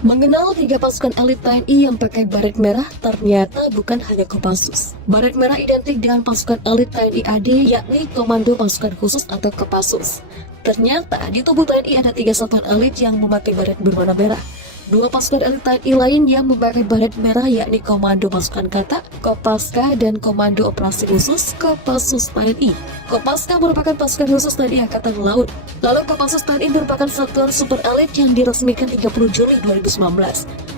Mengenal 3 pasukan elit TNI yang pakai baret merah ternyata bukan hanya Kopassus. Baret merah identik dengan pasukan elit TNI AD, yakni Komando Pasukan Khusus atau Kopassus. Ternyata di tubuh TNI ada 3 satuan elit yang memakai baret berwarna merah. 2 pasukan elit TNI lain yang memakai baret merah yakni Komando Pasukan Kata, Kopaska, dan Komando Operasi Khusus Kopassus TNI. Kopaska merupakan pasukan khusus TNI Angkatan Laut. Lalu Kopassus TNI merupakan satuan super elit yang diresmikan 30 Juli 2019.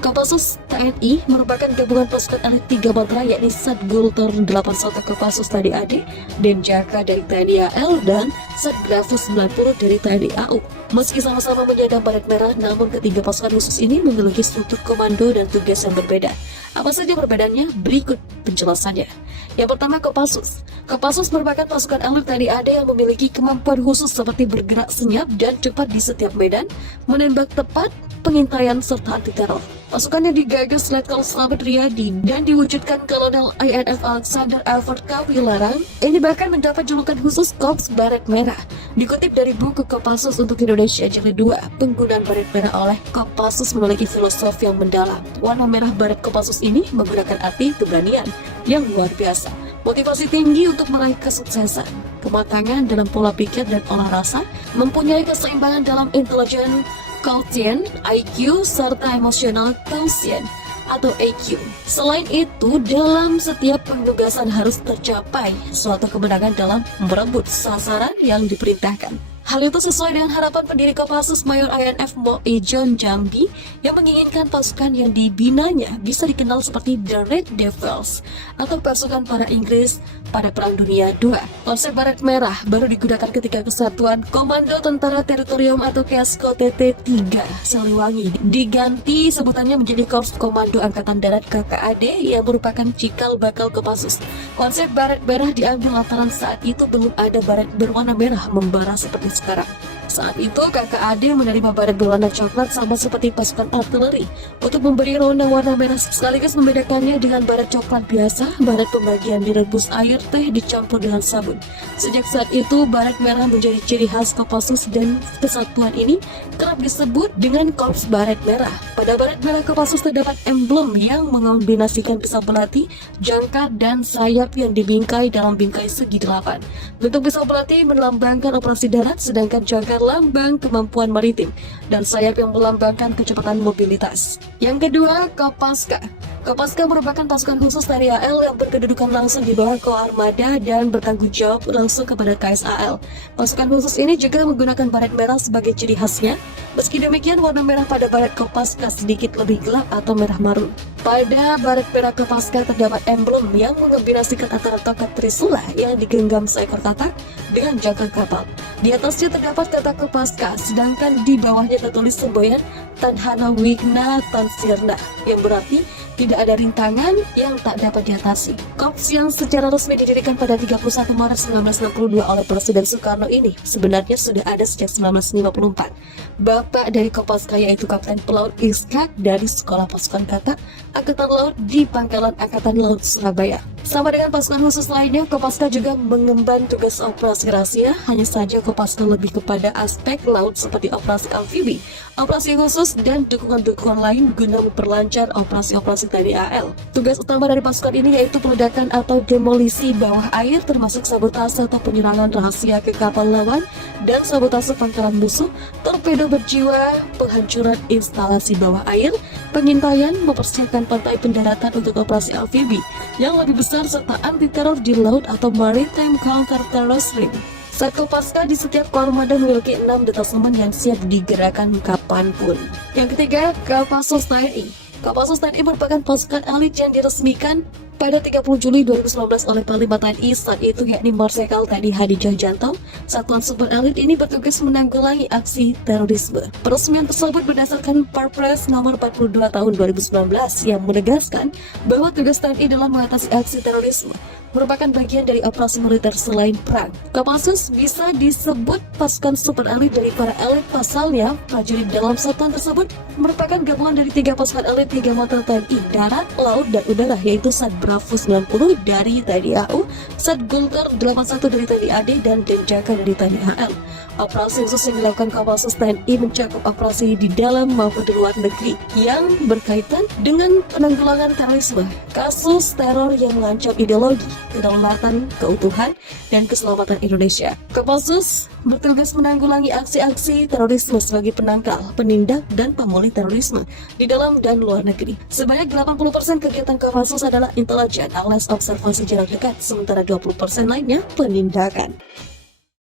Kopassus TNI merupakan gabungan pasukan elit 3 matra yakni Satgultor 81 Kopassus TNI AD, Denjaka dari TNI AL, dan Satgrafus 90 dari TNI AU. Meski sama-sama menyandang baret merah, namun ketiga pasukan khusus ini memiliki struktur komando dan tugas yang berbeda. Apa saja perbedaannya? Berikut penjelasannya. Yang pertama, Kopassus. Kopassus merupakan pasukan elit TNI AD yang memiliki kemampuan khusus seperti bergerak senyap dan cepat di setiap medan, menembak tepat, pengintaian, serta anti-teror. Pasukannya digagas Letkol Slamet Riyadi dan diwujudkan Kolonel INF Alexander Alfred Kawilarang. Ini bahkan mendapat julukan khusus Korps Baret Merah. Dikutip dari buku Kopassus untuk Indonesia Jilid 2, penggunaan baret merah oleh Kopassus memiliki filosofi yang mendalam. Warna merah baret Kopassus ini menggunakan arti keberanian yang luar biasa, motivasi tinggi untuk meraih kesuksesan, kematangan dalam pola pikir dan olah rasa, mempunyai keseimbangan dalam intelijen, quotient, IQ, serta emosional quotient atau EQ. Selain itu, dalam setiap penugasan harus tercapai suatu kemenangan dalam merebut sasaran yang diperintahkan. Hal itu sesuai dengan harapan pendiri Kopassus Mayor INF Moi John Jambi yang menginginkan pasukan yang dibinanya bisa dikenal seperti The Red Devils atau pasukan para Inggris pada Perang Dunia II. Konsep baret merah baru digunakan ketika Kesatuan Komando Tentara Teritorium atau KESKO TT3 Siliwangi diganti sebutannya menjadi Korps Komando Angkatan Darat KKAD yang merupakan cikal bakal Kopassus. Konsep baret merah diambil lantaran saat itu belum ada baret berwarna merah membara seperti sekarang. Saat itu KKAD menerima baret berwarna coklat sama seperti pasukan artileri untuk memberi rona warna merah sekaligus membedakannya dengan baret coklat biasa. Baret pembagian direbus air teh dicampur dengan sabun. Sejak saat itu baret merah menjadi ciri khas Kopassus dan kesatuan ini kerap disebut dengan Korps Baret Merah. Pada baret merah Kopassus terdapat emblem yang mengombinasikan pisau belati, jangkar, dan sayap yang dibingkai dalam bingkai segi 8. Bentuk pisau belati melambangkan operasi darat, sedangkan jangkar lambang kemampuan maritim, dan sayap yang melambangkan kecepatan mobilitas. Yang kedua, Kopaska. Kopaska merupakan pasukan khusus TNI AL yang berkedudukan langsung di bawah Koarmada dan bertanggung jawab langsung kepada KSAL. Pasukan khusus ini juga menggunakan baret merah sebagai ciri khasnya. Meski demikian, warna merah pada baret Kopaska sedikit lebih gelap atau merah marun. Pada baret merah Kopaska terdapat emblem yang mengombinasikan antara tongkat trisula yang digenggam seekor katak dengan jangkar kapal. Di atasnya terdapat kata Kopaska, sedangkan di bawahnya tertulis semboyan Tanhana Wigna Tansirna, yang berarti tidak ada rintangan yang tak dapat diatasi. Korps yang secara resmi didirikan pada 31 Maret 1962 oleh Presiden Soekarno ini sebenarnya sudah ada sejak 1954. Bapak dari Kopaska yaitu Kapten Pelaut Iskak dari Sekolah Pasukan Kata Angkatan Laut di Pangkalan Angkatan Laut Surabaya. Sama dengan pasukan khusus lainnya, Kopaska juga mengemban tugas operasi rahasia, hanya saja Kopaska lebih kepada aspek laut seperti operasi amfibi, operasi khusus, dan dukungan-dukungan lain guna memperlancar operasi-operasi TNI AL. Tugas utama dari pasukan ini yaitu peledakan atau demolisi bawah air, termasuk sabotase atau penyerangan rahasia ke kapal lawan dan sabotase pangkalan musuh, torpedo berjiwa, penghancuran instalasi bawah air, pengintaian, mempersiapkan pantai pendaratan untuk operasi amfibi yang lebih besar, serta anti-teror di laut atau maritime counter-terrorism. Saat Kopaska di setiap koarmada memiliki 6 detasemen yang siap digerakkan kapanpun. Yang ketiga, Kopassus TNI. Kopassus TNI merupakan pasukan elit yang diresmikan pada 30 Juli 2019 oleh Panglima TNI saat itu yakni Marsikal TNI Hadi Cahyanto. Satuan super elit ini bertugas menanggulangi aksi terorisme. Peresmian tersebut berdasarkan Perpres nomor 42 tahun 2019 yang menegaskan bahwa tugas TNI dalam mengatasi aksi terorisme merupakan bagian dari operasi militer selain perang. Kopassus bisa disebut pasukan super elit dari para elit, pasalnya prajurit dalam satuan tersebut merupakan gabungan dari 3 pasukan elit 3 matra TNI, darat, laut, dan udara, yaitu Satbra Bravo 90 dari TNI AU, Satgulkar 81 dari TNI AD, dan Denjaka dari TNI HL. Operasi khusus yang dilakukan Kopassus TNI mencakup operasi di dalam maupun di luar negeri yang berkaitan dengan penanggulangan terorisme, kasus teror yang mengancam ideologi, kedaulatan, keutuhan, dan keselamatan Indonesia. Kopassus bertugas menanggulangi aksi-aksi terorisme sebagai penangkal, penindak, dan pemulih terorisme di dalam dan luar negeri. Sebanyak 80% kegiatan Kopassus adalah intelijen alias observasi jarak dekat, sementara 20% lainnya penindakan.